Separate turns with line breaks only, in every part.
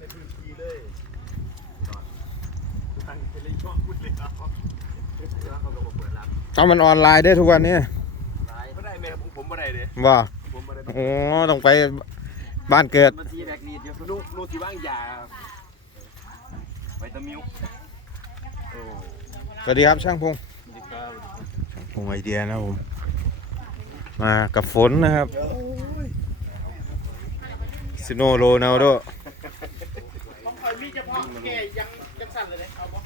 ในพื้นที่เลยทางเทเลช่องพูดเลยครับเขาก็บอกเปิดรับ
เอามันออนไลน์ได้ทุกวันนี้
ไม่ได้แม่ผมผมไม่ได้เลย
ว่า
ผมไม่ได้
โอ้ต้องไปบ้านเกิด
มาทีแบกนีดเดี๋ยวนุ่งนุ่งที่ว่างยาไวตามิวโอ้
สวัสดีครับช่างพง
ดีครับ
ช่างพงไอเดียนะครับผมมากับฝนนะครับซิโนโรนัลโด
ผม คอยมีเฉพาะแกยังจังสั่นเลยเอาบ่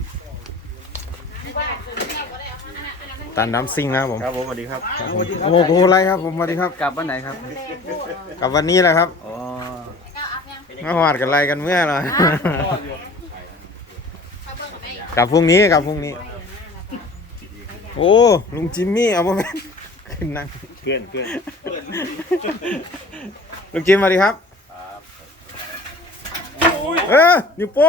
ตันน้ำซิงนะครับผม
ครับผมสวัสดีครับ
ครับผมโอ้โหอะไรครับผมสวัสดีครับ
กลับวันไหนครับ
กับวันนี้แหละครับ
อ๋อ
มาหวาดกันอะไรกันเมื่อไหร่กับพรุ่งนี้กับพรุ่งนี้ โอ้ลุงจิมมี่เอามาเป็นขึ้นนั่ง
เพื่อนเพื่อน
ลุงจิมสวัสดีครับ เออนิ้วโป้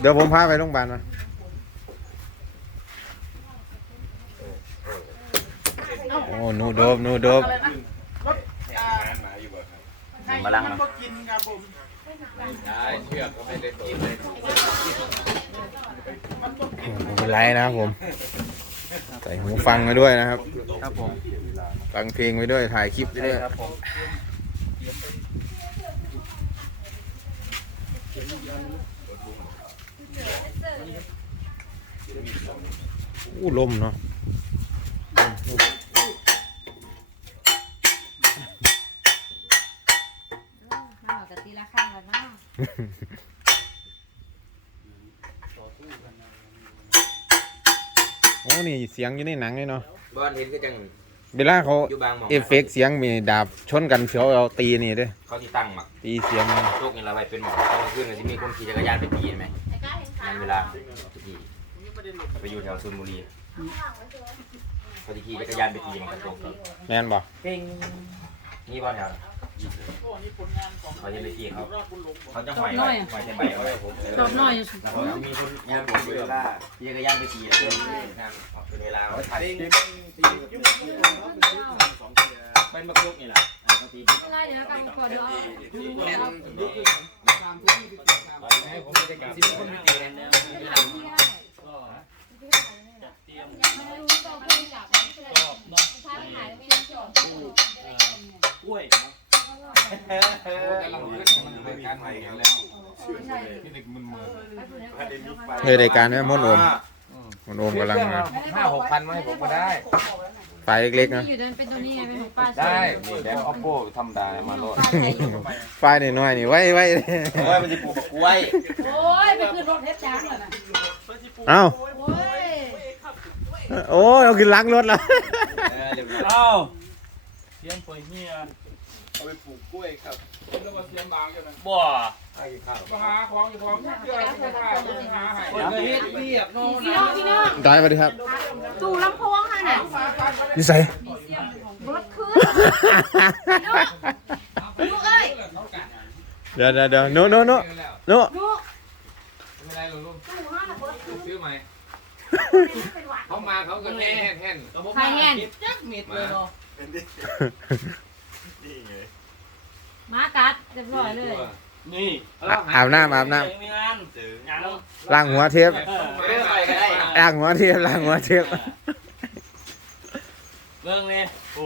เดี๋ยวผมพาไปโรงพยาบาลมาโอ้หนูโดบหนูโดบ
มาลังมากินครับผม
ไม่เป็นไรนะครับผม ใส่หูฟังไปด้วยนะครับ
ครับผม
ฟังเพลงไปด้วย ถ่ายคลิปไปด้วย
ครับผม
อู้ลมเนาะ
น่ากะตีละข้างแล้วเนาะ
โอ้นี่เสียงอยู่ในหนังเลยเนาะ
บอลเห็นก็จัง
เวลาเขา
อยู่บางหมอง
เอฟเฟกต์เสียงมีดาบชนกันเสียวเอาตีนี่เด้อ
เขาที่ตั้งหมัก
ตีเสียง
โชคเงินละไว้เป็นหมอกเอาขึ้นก็จะมีคนขี่จักรยานไปตีเห็นไหมงานเวลาที่ไปอยู่แถวสุนบุรีเขาที่ขี่จักรยานไปตีมันกระจก
แม่นบ่
เพ่งนี่บอลแถว
โอ้นี่ผลงานของ
เขาจะไปตีเขา
รอบคุณหลง
เขาจะหอยไว้หอยใส่ใบเอาไว้ผม
จบหน่อย
แล้วเขาจะมีคนงานผมเวลาขี่จักรยานไปตีเรื่องงานเป็นเวลาเขาถ่ายเป็นบักลุกนี่แหละเขาตี
ไม่ได้เดี๋ยวกันก่อนเดี๋ยวเอา
ผมจะกลับ ที่คนไม่เก่งนะ
กล้วย
การใหม่แล้ว
เฮ้ยรายการนี้มนโอมมนโอมกำลังมา
ห้าหกพันมาให้ผมก็ได้
ไฟเล็กๆนะ
อยู่เดินเป็นตัวนี้ไงเป็นของป้า
ได้เดี๋ยวเอาโป้ธรรมดามาโหลด
ไฟน้อยๆนี่ไว้ไว้
เฮ้มันจะปลูกกล้วย
โอ้ยไปขึ้นรถเทสจ้างเลยนะ
เอ้า
โอ้ย
โอ้ยเอาขึ้นล้างรถแล้ว
เอ้าเสียงป่วยเฮีย
เอาไปปลูกกล้วยครับ
บ่
ให้ข้าว
หาของอยู่ของเชื่อเชื่อหาให้คนเฮ็ดเรียบน้อง
พี่น้องพี่น้อง
ได้สวัสดีครับ
ตู่ลำโพงค่ะน่ะ
นิสัย
รถขึ้นลูกเอ้ย
เดี๋ยวเดี๋ยวเดี๋ยวโนโนโนโน
ลูก
ไม่ได้หรอกลูก
ตู่ห้าน่ะรถขึ้น
ซื้อใหม่
เป็นหวัด
เขามาเขาก็แน่แท่น
ใครเห็น
จักเม็ดเลยเนาะ
นี่ไง
มากัดเรียบร้อยเลย
นี่
อาบน้ำอาบน้
มีงาน
เจอ
งานำ
ล้างหัวเทป
ไม่ได้ใส่ก็ได้
ล้างหัวเทปล้างหัวเทป
เรื่องนี้โอ้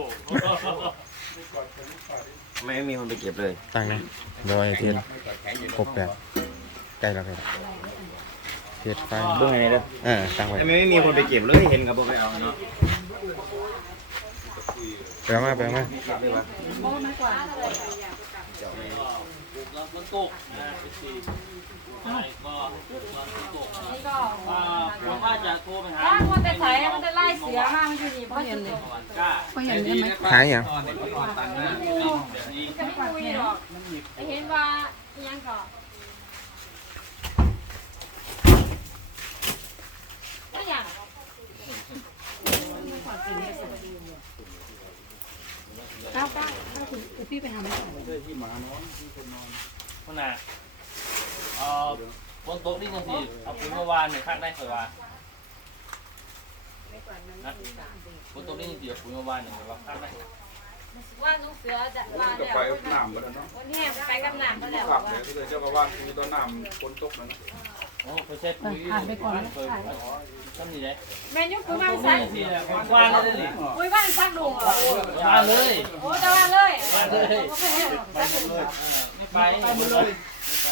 ไม่มีคนไปเก็บเลย
ตั้งนะเดี๋ยวไอ้เทียนครบแล้วใกล้แล้วใกล้แล้วเทียนไฟ
เบื้องไงเด้อ
เออตั้งไว้
ไม่มีคนไปเก็บเลยเห็นกับผมไปเอาเนาะ
ไปเอามาไปเอามา
โอ้ไม่กว่า
มันตกนะสี่ก็
นี่ก็
ผมว่าจะโทรไปหา
ถ้าคนไปใส่มันจะไล่เสียมากมันอยู่นี่เพราะเห็นเลย
กล้า
เพราะเห็นใช่ไหม
หายยัง
แบบนี้
จะไม่คุยหรอกเห็นว่ายังก่อนไม่อยาก ก้าวก้าวถ้า คุณคุณพี่ไปทำไหม
คนน่ะเอ่อบนโต๊ะนี่จังสิเอาปุ๋ยมาวานเนี่ยคาดได้เคยว่านะบนโต๊ะนี่จังสิเอาปุ๋ยมาวานเนี่ยว่าคาดได้
ว่าน้องเสือจะมา
ก็
แล้ว
ไปน้ำมาแล้วเนาะ
วันนี้ไปกับน้ำมาแล้ว
ขับเนี่ยก็เลยเจ้าก็ว่าคือตอนน้ำฝนตกแล้วเนาะ
โอ้ไปใช้ปุ๋ยอ่านไปก่อนทำนี่เลย
แม่ยุคุยบ้านซัก
ที่แหละกว้างเลยนี่
คุยบ้านซักลุงเหรอ
มาเลย
โอ้ตะวันเลย
มาเลย
ซักลุงเหรอ
ไม่ไปไปเลยไป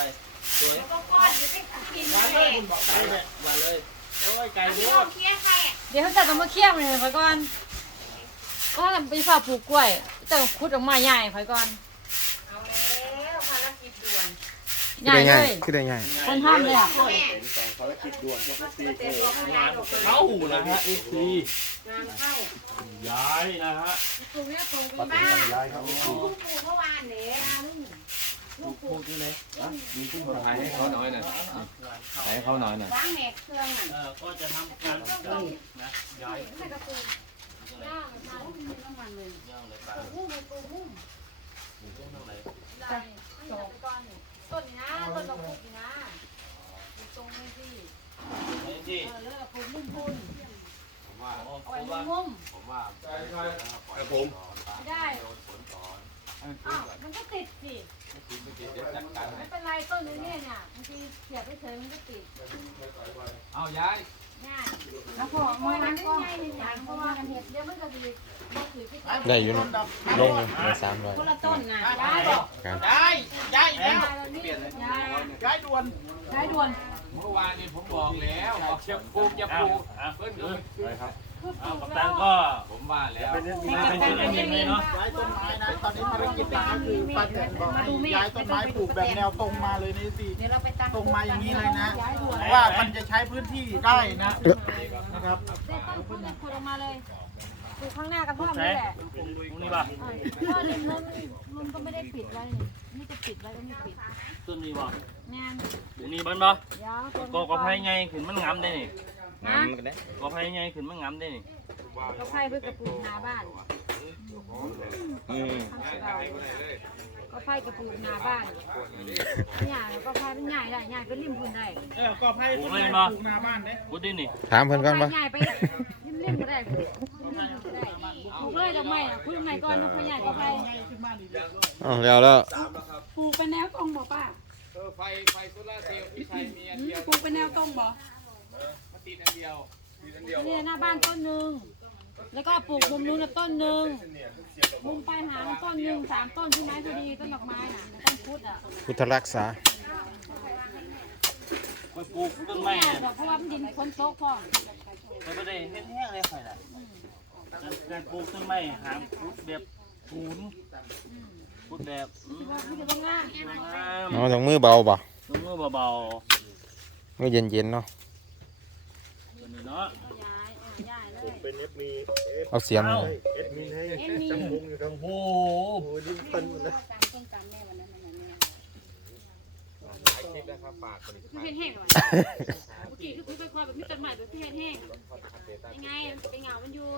สวย
ก็ก้อนจะไปกิน
มา
เล
เลย
ย
ไปเลยมาเลยโอ้ยไก่ด้วย
เดี๋ยวเขาจะต้องมาเคี่ยวเลยไปก่อนก็ไปฝ่าปลูกกล้วยจะขุดออกมาใหญ่ไปก่อน
คือ
ใหญ่
ได้
เล
ง่าย
ย
คือได้ง่าย
คนทำเลยอะ
เข้านะฮะเอฟซีย้ายนะฮะ
ปลูกเนี่ยปลูก
ปัด
บ้า
ปัดย้ายครับ
ปลูกเมื่อวานเนี่ย
พูดนี่เลย
ถ่ายให้เขาหน่อยน่ะถ่ายให้เขาหน่อยน่ะ
ล้างแม็กเครื่องน่ะ
เออก็จะทำการนะย้าย
ไม่กระปุกย่างมาแล้วมีน้ำมันเลย
ย่างเลยไป
ปลูกหุ้มปลูกหุ้ม
ต้นเท่าไหร่
ได้ต้นก้อนนี่ ต้นนี่นะต้นดอกพุกนี่นะตรงนี้สิ
ไอ้ที่
เออแล้วก็ปลูกมุ่มพุ่น
ผมว่า
เอาไว้มุ่ม
ผมว่าใช่ใช่ครับผม
ไม่ได้อ้าวมันก็ติดสิ
เดี๋ยวจัดการ
ไม่เป็นไรต้นนี้เนี่ยเนี่ยบางทีเสียบไปเฉยมันก็ติด
เอาย้าย
ง่าย แล้วพอมันมันก็ง่ายในอย่างเพราะว่าเห็ดเดี๋ยวมันก็ดีมันถือที่ต้น
ได้อยู่เนาะลงอยู่ในสามร้อย
คนละต้นนะย้ายบอก
ครับ
ย้ายย้ายอีกแล้ว
ย้ายแล้วนี่ย้าย
ย้ายด่วน
ย้ายด่วน
เมื่อวานนี้ผมบอกแล้วบอกจะปลูกจะ
อะ
ปลูก
อะ
เพิ่นก็ไม่
คือป
เอา
ลูก
กัป
แล้
ตัน
ว
ก็
ผมว่าแล้ว
เป็นจุดเย็นเลยเนาะ
ย้ายต้นไม้นะ ตอนนี้ภารกิจหลักก็คือป้าแตนบอกให้ย้ายต้นไม้ปลูกแบบแนวตรงมาเลยนี่สิ
เดี๋ยวเราไปตั้ง
ตรงมาอย่างนี้เลยนะ
ย้ายด่วน
ว่ามันจะใช้พื้นที่ได้นะนะครับ
ได้ต้นพุทธขุดออกมาเลยปลูกข้างหน้ากระท่อมนี่แหละ
ตรงนี้ป่ะ
ก็ริมนู้นลุงก็ไม่ได้ปิดไว้นี่นี่จะปิดไว้ก็ไม่ปิด
ต้นนี้ป่ะ
งาน
ตรงนี้บ้านป่ะ
เดี๋ยวต้น
ก็กระไพไงขึ้นมันงำได้นี่
นะ
กระไพไงขึ้นมันงำได้นี่
ก็ไผ่เพื่อกระปูกหน้าบ้าน
อืม
ทำเราก็ไผ่กระปูกหน้าบ้านใหญ่ก็ไผ่เป็นใหญ่ได้ใหญ่เป็นริมพื้นได้
เออก็ให้ต้นไม้ปลูกหน้าบ้านเด้
พูดดินี่
ถามเพิ่นก่อนปะ
ใหญ่ไปริมริมก็ได้ริมริมก็ได้ปลูกเลยดอกไม้อะปลูกไม้ก่อนมันขยายก็ไผ่
ขึ้นมาดี
อ๋อแล้วแล้ว
ปลูกเป็นแนวตรงบ่ป้า
เออไฟไฟโซล่าร์เซลล์ที่ใช้มีอัน
อืม
เดียว
ปลูกเป็นแนวตรงบ่
มา ติดอันเดียวติดอันเดียว
นี่หน้าบ้านต้นหนึ่งแล้วก็ปลูกมุมนู้นต้นหนึ่งมุมปลายหางต้นหนึ่งสามต้นที่ไม้พอดีต้นดอกไม้น่ะต้นพุทธอะ
พุทธรักษา
ไปปลูกต้นไม้
แม่ดอกเพราะว่ามันดินพ้นโต๊ะพอ
ไปไม่ได้แห้งๆเลยใครล่ะการปลูกต้นไม้หางพุดแบบปูนพุดแบบอืม
มันจะต้องง่าย
งาม
เอาต้องมือเบาป่ะ
ต้นมือเบา
มือเย็นเย็นๆเนาะ
ๆตัวนี้ เนาะ
ย้ายอะย้ายเลย
เป็นเอฟมี
เอาเสียม
เอ้า
เอฟมีให้
เอ็มมี
จังมุงอยู่ทั้ง
โอ้โห
โอ้ยลิ้นพันหมดเลย
คลิปนะครับฝากผลิต
คือเห็นแห้งเหรอเมื่อกี้คือคุยไปคอยแบบมีต้นไม้แบบที่เห็นแห้งยังไงเป็นเหงามันอยู่